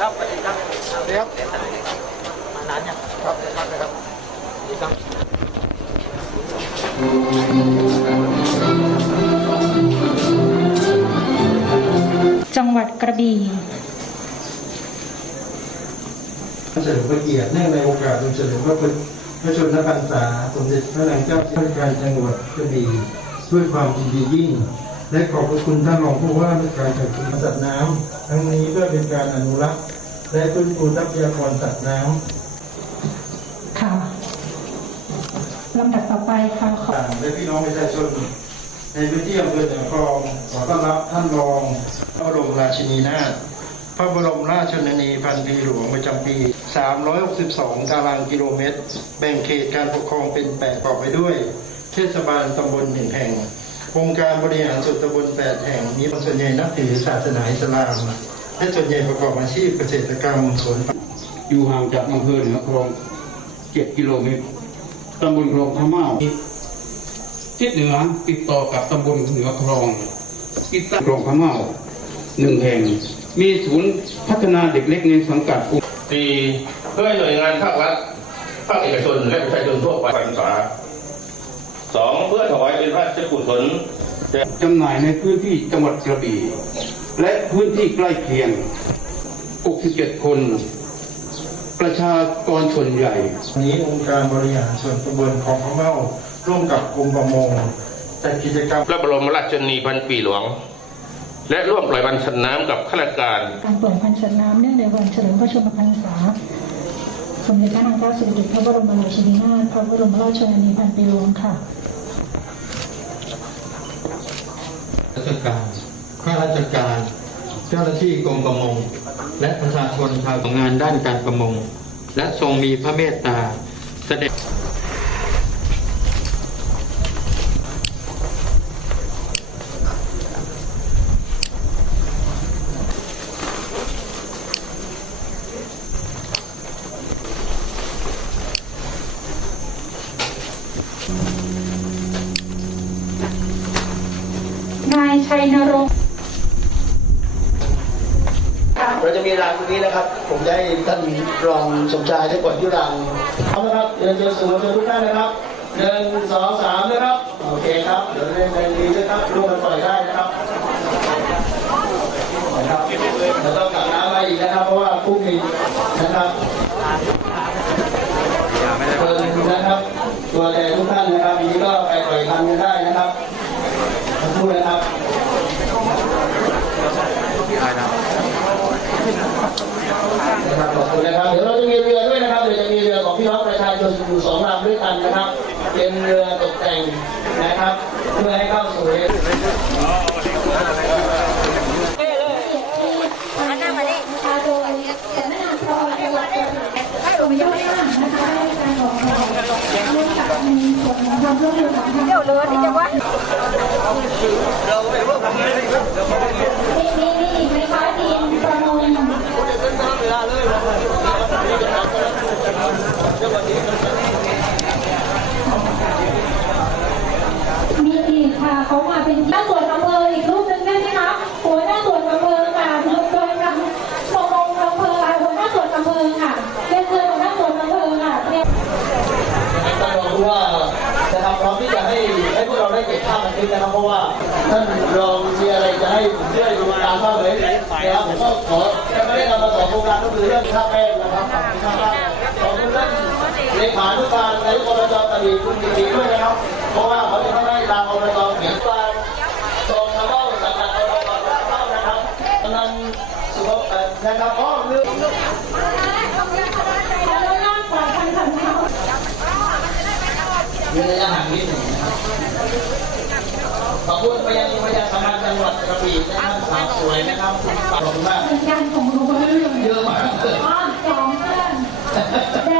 ครับสวัสดีครับเดี๋ยวมานานยังครับครับนะครับดีครับจังหวัดกระบี่เฉลิมพระเกียรติเนื่องในโอกาสวันเฉลิมพระพุทธพระชนมพรรษาสมเด็จพระนางเจ้าราชการจังหวัดกระบี่ด้วยความยินดียิ่ง และขอบพระคุณท่านรองผู้ว่าราชการจังหวัดสัตว์น้ำทั้งนี้เพื่อเป็นการอนุรักษ์ และฟื้นฟูทรัพยากรสัตว์น้ำค่ะลำดับต่อไปค่ะขอต่างและพี่น้องประชาชนในพื้นที่อำเภอเหนือคลองขอต้อนรับท่านรองพระบรมราชินีนาถพระบรมราชชนนีพันปีหลวงประจำปี 362 ตารางกิโลเมตร แบ่งเขตการปกครองเป็น 8 ประกอบไปด้วย เทศบาลตำบลหนึ่งแห่ง องค์การบริหารส่วนตำบล8แห่งมีคนส่วนใหญ่นับถือศาสนาอิสลามและส่วนใหญ่ประกอบอาชีพเกษตรกรรมสวนอยู่ห่างจากอำเภอเหนือคลอง7กิโลเมตรตำบลคลองพะเมาทิศเหนือติดต่อกับตำบลเหนือคลองติดตั้งคลองพะเมาหนึ่งแห่ง มีศูนย์พัฒนาเด็กเล็กในสังกัดกลุ่มสี่เพื่อให้หน่วยงานภาครัฐภาคเอกชนและประชาชนทั่วไปพรรษา สองเพื่อถวายเป็นพระราชกุศลแด่จำหน่ายในพื้นที่จังหวัดกระบี่ และพื้นที่ใกล้เคียง 67 คน ประชากรส่วนใหญ่วันนี้องค์การบริหารส่วนตำบลคลองพะเมาร่วมกับกรมประมงจัดกิจกรรมพระบรมราชชนนีพันปีหลวง และร่วมปล่อยวันชันน้ำกับข้าราชการการปล่อยพันธุ์สัตว์น้ำเนื่องในวันเฉลิมพระชนมพรรษาสมเด็จพระนางเจ้าสิริกิติ์พระบรมราชินีนาถพระบรมราชชนนีพันปีหลวงค่ะ ราชการข้าราชการ เจ้าหน้าที่กรมประมง และประชาชนชาวงานด้านการประมง และทรงมีพระเมตตาเสด็จ นายชัยนรงค์เราจะมีรางตรงนี้นะครับ ผมจะให้ท่านรองสมชายได้กดที่รางพร้อมนะครับเรียนเชิญสื่อมวลชนทุกท่านนะครับหนึ่งสองสามนะครับ โอเคครับ เดี๋ยวเรียนในนี้นะครับร่วมกันปล่อยได้นะครับนะครับเราต้องกักน้ำมาอีกนะครับ เพราะว่าพรุ่งนี้นะครับเปิดนะครับ ตัวแทนทุกท่านนะครับทีนี้ก็ไปปล่อยคันกันได้นะครับ ขอบคุณนะครับนะครับขอบคุณนะครับ เดี๋ยวเราจะมีเรือด้วยนะครับ เดี๋ยวจะมีเรือของพี่น้องประชาชนอยู่สองลำด้วยกันนะครับ เป็นเรือตกแต่งนะครับ เพื่อให้เข้าสู่นะคะโดยสำนักงานพระจังหวัดกระบี่กรมยศห้านะคะได้การออกแบบร่วมกับใน ส่วนของความร่วมมือของทางเที่ยวเลยที่จะว่านี่นี่นี่อีกไหมคะทีมประมง มีอีกค่ะเขามาเป็นหน้าส่วนอำเภออีกรูปหนึงได้ไหมคะหัวหน้าส่วนอำเภอค่ะโดยโดยนำประมงอำเภอค่ะหัวหน้าส่วนอำเภอค่ะเรียนเชิญหัวหน้าส่วนอำเภอค่ะเรียน ท่านรองผู้ว่านะครับพร้อมที่จะให้ให้พวกเราได้เก็บภาพบั นทึกนะครับเพราะว่าท่านรองมีอะไรจะให้ผมช่วยดูการบ้างเลยนะครับผมก็ขอจะไม่ได้นำมาสองโครงการก็คือเรื่องท่าแป้งนะครับขอบคุณท่านมากขอบคุณท่านเลขานุการนายกอบจกระบี่คุณกิติด้วยนะครับ เพราะว่าเขาจะต้องได้ตามอบจเขียนการส่งมาเข้าสังกัดอบจเข้านะครับกำลังสุขภาพนะครับอ๋อเรื่องแล้วล่างกว่าพันระยะห่างนิดหนึ่งนะครับ ขอบคุณไปยังไปยังสำนักจังหวัดกระบี่ท่านสาวสวยนะครับขอบคุณมาก เป็นการของรู้เรื่องเยอะมากเลยอ๋อสองเรื่องแดง